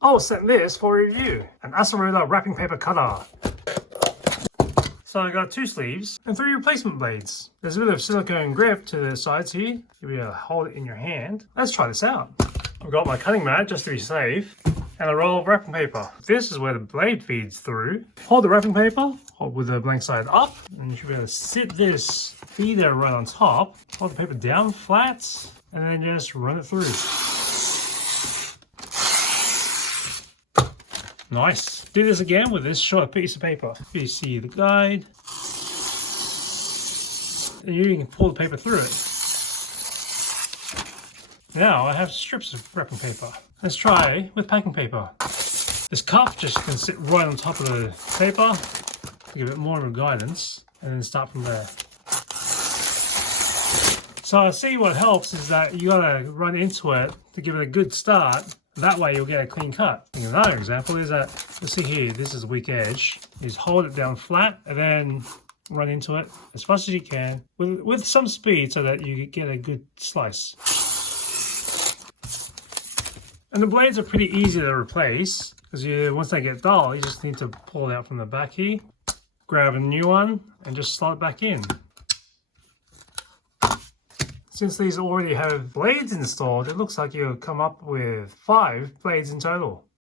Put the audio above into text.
I'll set this for review, an Asirota wrapping paper cutter. So I got 2 sleeves and 3 replacement blades. There's a bit of silicone grip to the sides here. You'll be able to hold it in your hand. Let's try this out. I've got my cutting mat just to be safe, and a roll of wrapping paper. This is where the blade feeds through. Hold the wrapping paper, hold with the blank side up, and you should be able to sit this feeder right on top. Hold the paper down flat, and then just run it through. Nice. Do this again with this short piece of paper. You see the guide, and you can pull the paper through it. Now I have strips of wrapping paper. Let's try with packing paper. This cup just can sit right on top of the paper to give it more of a guidance, and then start from there. So I see what helps is that you gotta run into it to give it a good start. That way you'll get a clean cut. And another example is that, you'll see here, this is a weak edge. You just hold it down flat and then run into it as fast as you can with some speed so that you get a good slice. And the blades are pretty easy to replace because once they get dull, you just need to pull it out from the back here, grab a new one and just slot it back in. Since these already have blades installed, it looks like you'll come up with 5 blades in total.